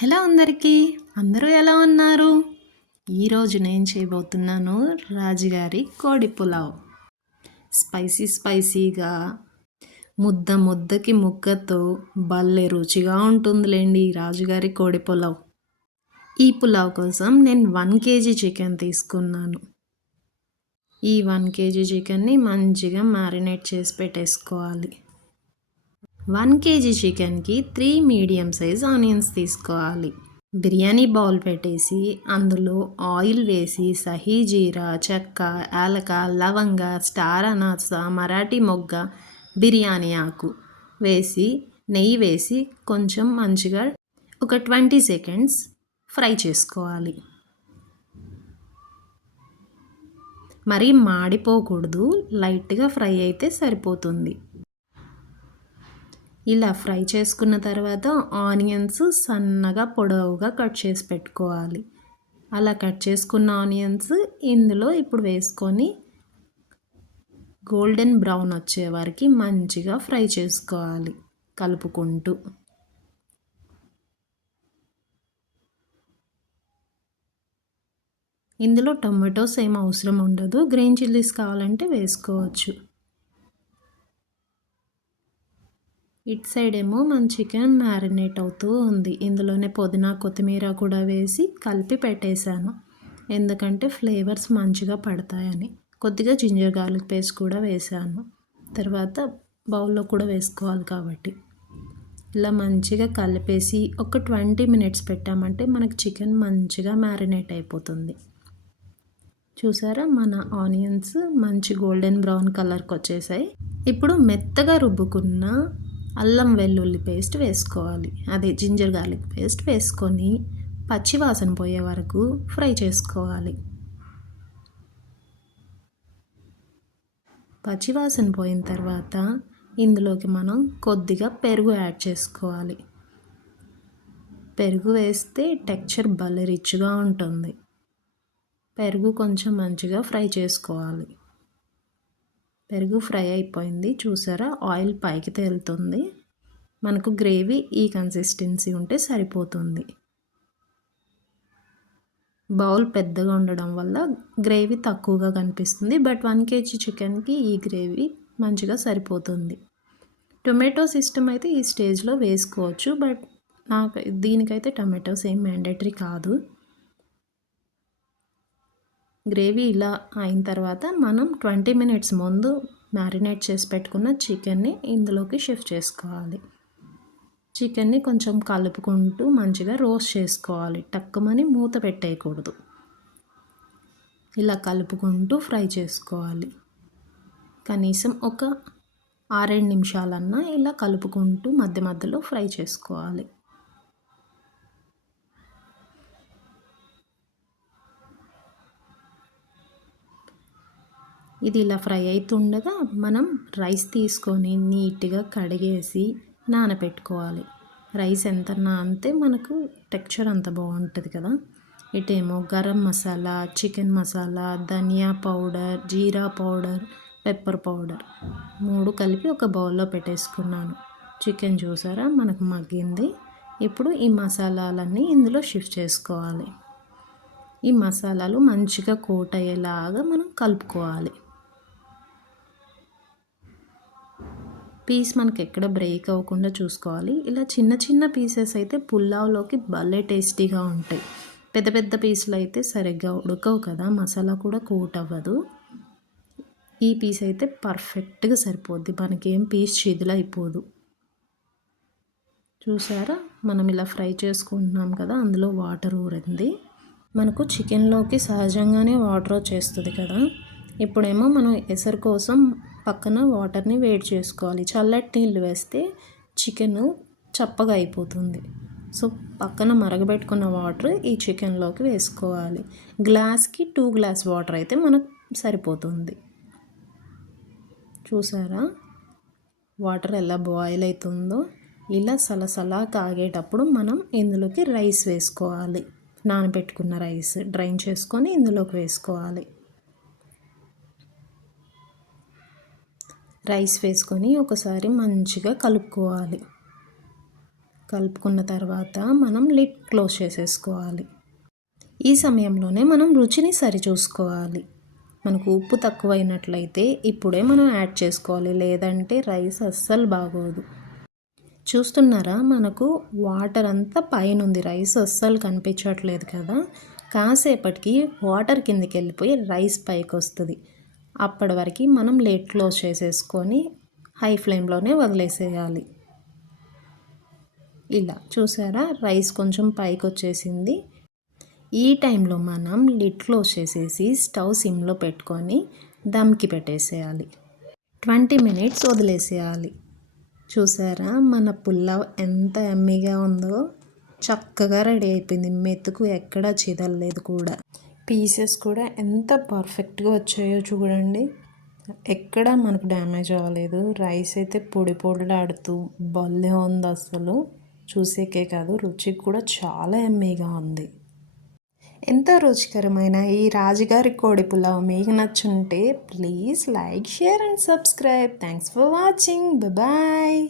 Hello అందరికీ, అందరూ ఎలా ఉన్నారు? ఈరోజు నేను చేయబోతున్నాను రాజుగారి కోడి పులావ్. స్పైసీగా ముద్ద ముద్దకి ముక్కతో భలే రుచిగా ఉంటుందిలేండి ఈ రాజుగారి కోడి పులావ్. ఈ పులావ్ కోసం నేను 1 కేజీ చికెన్ తీసుకున్నాను. ఈ 1 కేజీ చికెన్ని మంచిగా మ్యారినేట్ చేసి పెట్టేసుకోవాలి. 1 కేజీ చికెన్కి 3 మీడియం సైజ్ ఆనియన్స్ తీసుకోవాలి. బిర్యానీ బౌల్ పెట్టేసి అందులో ఆయిల్ వేసి సహీ జీరా, చెక్క, యాలక, లవంగ, స్టార్ అనాస, మరాఠీ మొగ్గ, బిర్యానీ ఆకు వేసి నెయ్యి వేసి కొంచెం మంచిగా ఒక 20 సెకండ్స్ ఫ్రై చేసుకోవాలి. మరీ మాడిపోకూడదు, లైట్గా ఫ్రై అయితే సరిపోతుంది. ఇలా ఫ్రై చేసుకున్న తర్వాత ఆనియన్స్ సన్నగా పొడవుగా కట్ చేసి పెట్టుకోవాలి. అలా కట్ చేసుకున్న ఆనియన్స్ ఇందులో ఇప్పుడు వేసుకొని గోల్డెన్ బ్రౌన్ వచ్చే వరకు మంచిగా ఫ్రై చేసుకోవాలి కలుపుకుంటూ. ఇందులో టొమాటోస్ ఏం అవసరం ఉండదు, గ్రీన్ చిల్లీస్ కావాలంటే వేసుకోవచ్చు. ఇటు సైడ్ ఏమో మన చికెన్ మ్యారినేట్ అవుతూ ఉంది. ఇందులోనే పుదీనా, కొత్తిమీర కూడా వేసి కలిపి పెట్టేశాను, ఎందుకంటే ఫ్లేవర్స్ మంచిగా పడతాయని. కొద్దిగా జింజర్ గార్లిక్ పేస్ట్ కూడా వేసాను, తర్వాత బౌల్లో కూడా వేసుకోవాలి కాబట్టి. ఇలా మంచిగా కలిపేసి ఒక 20 మినిట్స్ పెట్టామంటే మనకి చికెన్ మంచిగా మ్యారినేట్ అయిపోతుంది. చూసారా, మన ఆనియన్స్ మంచి గోల్డెన్ బ్రౌన్ కలర్కి వచ్చేసాయి. ఇప్పుడు మెత్తగా రుబ్బుకున్న అల్లం వెల్లుల్లి పేస్ట్ వేసుకోవాలి, అదే జింజర్ గార్లిక్ పేస్ట్ వేసుకొని పచ్చివాసన పోయే వరకు ఫ్రై చేసుకోవాలి. పచ్చివాసన పోయిన తర్వాత ఇందులోకి మనం కొద్దిగా పెరుగు యాడ్ చేసుకోవాలి. పెరుగు వేస్తే టెక్స్చర్ భలే రిచ్గా ఉంటుంది. పెరుగు కొంచెం మంచిగా ఫ్రై చేసుకోవాలి. పెరుగు ఫ్రై అయిపోయింది, చూసారా ఆయిల్ పైకి తేలుతుంది. మనకు గ్రేవీ ఈ కన్సిస్టెన్సీ ఉంటే సరిపోతుంది. బౌల్ పెద్దగా ఉండడం వల్ల గ్రేవీ తక్కువగా కనిపిస్తుంది, బట్ 1 కేజీ చికెన్కి ఈ గ్రేవీ మంచిగా సరిపోతుంది. టొమాటోస్ ఇష్టం అయితే ఈ స్టేజ్లో వేసుకోవచ్చు, బట్ దీనికైతే టొమాటోస్ ఏం మ్యాండేటరీ కాదు. గ్రేవీ ఇలా అయిన తర్వాత మనం 20 మినిట్స్ ముందు మ్యారినేట్ చేసి పెట్టుకున్న చికెన్ని ఇందులోకి షిఫ్ట్ చేసుకోవాలి. చికెన్ని కొంచెం కలుపుకుంటూ మంచిగా రోస్ట్ చేసుకోవాలి, టక్కుమని మూత పెట్టేయకూడదు. ఇలా కలుపుకుంటూ ఫ్రై చేసుకోవాలి. కనీసం ఒక 6-7 నిమిషాలన్నా ఇలా కలుపుకుంటూ మధ్య మధ్యలో ఫ్రై చేసుకోవాలి. ఇది ఇలా ఫ్రై అవుతుండగా మనం రైస్ తీసుకొని నీట్గా కడిగేసి నానబెట్టుకోవాలి. రైస్ ఎంత నానితే మనకు టెక్స్చర్ అంత బాగుంటుంది కదా. ఇటేమో గరం మసాలా, చికెన్ మసాలా, ధనియా పౌడర్, జీరా పౌడర్, పెప్పర్ పౌడర్ 3 కలిపి ఒక బౌల్లో పెట్టేసుకున్నాను. చికెన్ చూసారా మనకు మగ్గింది. ఇప్పుడు ఈ మసాలాలన్నీ ఇందులో షిఫ్ట్ చేసుకోవాలి. ఈ మసాలాలు మంచిగా కోట్ అయ్యేలాగా మనం కలుపుకోవాలి. పీస్ మనకి ఎక్కడ బ్రేక్ అవ్వకుండా చూసుకోవాలి. ఇలా చిన్న చిన్న పీసెస్ అయితే పులావ్లోకి భలే టేస్టీగా ఉంటాయి. పెద్ద పెద్ద పీసులు అయితే సరిగ్గా ఉడకవు కదా, మసాలా కూడా కోట్ అవ్వదు. ఈ పీస్ అయితే పర్ఫెక్ట్గా సరిపోద్ది, మనకేం పీస్ చిదిలైపోదు. చూసారా, మనం ఇలా ఫ్రై చేసుకుంటున్నాం కదా, అందులో వాటర్ ఊరింది. మనకు చికెన్లోకి సహజంగానే వాటర్ వచ్చేస్తుంది కదా. ఇప్పుడేమో మనం ఎసరు కోసం పక్కన వాటర్ని వేడి చేసుకోవాలి. చల్లటి నీళ్ళు వేస్తే చికెన్ చప్పగా అయిపోతుంది. సో పక్కన మరగబెట్టుకున్న వాటర్ ఈ చికెన్లోకి వేసుకోవాలి. గ్లాస్కి 2 గ్లాస్ వాటర్ అయితే మనకు సరిపోతుంది. చూసారా వాటర్ ఎలా బాయిల్ అవుతుందో. ఇలా సలసలా కాగేటప్పుడు మనం ఇందులోకి రైస్ వేసుకోవాలి. నానబెట్టుకున్న రైస్ డ్రైన్ చేసుకొని ఇందులోకి వేసుకోవాలి. రైస్ వేసుకొని ఒకసారి మంచిగా కలుపుకోవాలి. కలుపుకున్న తర్వాత మనం లిడ్ క్లోజ్ చేసేసుకోవాలి. ఈ సమయంలోనే మనం రుచిని సరిచూసుకోవాలి. మనకు ఉప్పు తక్కువైనట్లయితే ఇప్పుడే మనం యాడ్ చేసుకోవాలి, లేదంటే రైస్ అస్సలు బాగోదు. చూస్తున్నారా, మనకు వాటర్ అంతా పైన ఉంది, రైస్ అస్సలు కనిపించట్లేదు కదా. కాసేపటికి వాటర్ కిందకి వెళ్ళిపోయి రైస్ పైకి వస్తుంది. అప్పటి వరకు మనం లిడ్ క్లోజ్ చేసేసుకొని హై ఫ్లేమ్లోనే వదిలేసేయాలి. ఇలా చూసారా, రైస్ కొంచెం పైకి వచ్చేసింది. ఈ టైంలో మనం లిడ్ క్లోజ్ చేసేసి స్టవ్ సిమ్లో పెట్టుకొని దమ్కి పెట్టేసేయాలి. 20 మినిట్స్ వదిలేసేయాలి. చూసారా, మన పులావ్ ఎంత యమ్మీగా ఉందో, చక్కగా రెడీ అయిపోయింది. మెతుకు ఎక్కడ చిదలలేదు కూడా. పీసెస్ కూడా ఎంత పర్ఫెక్ట్గా వచ్చాయో చూడండి, ఎక్కడ మనకు డ్యామేజ్ అవ్వలేదు. రైస్ అయితే పొడి పొడిలాడుతూ భలే ఉంది. అసలు చూసేకే కాదు, రుచి కూడా చాలా యమ్మీగా ఉంది. ఎంతో రుచికరమైన ఈ రాజుగారి కోడి పులావ్ మీకు నచ్చుంటే please like, share and subscribe. Thanks for watching. Bye.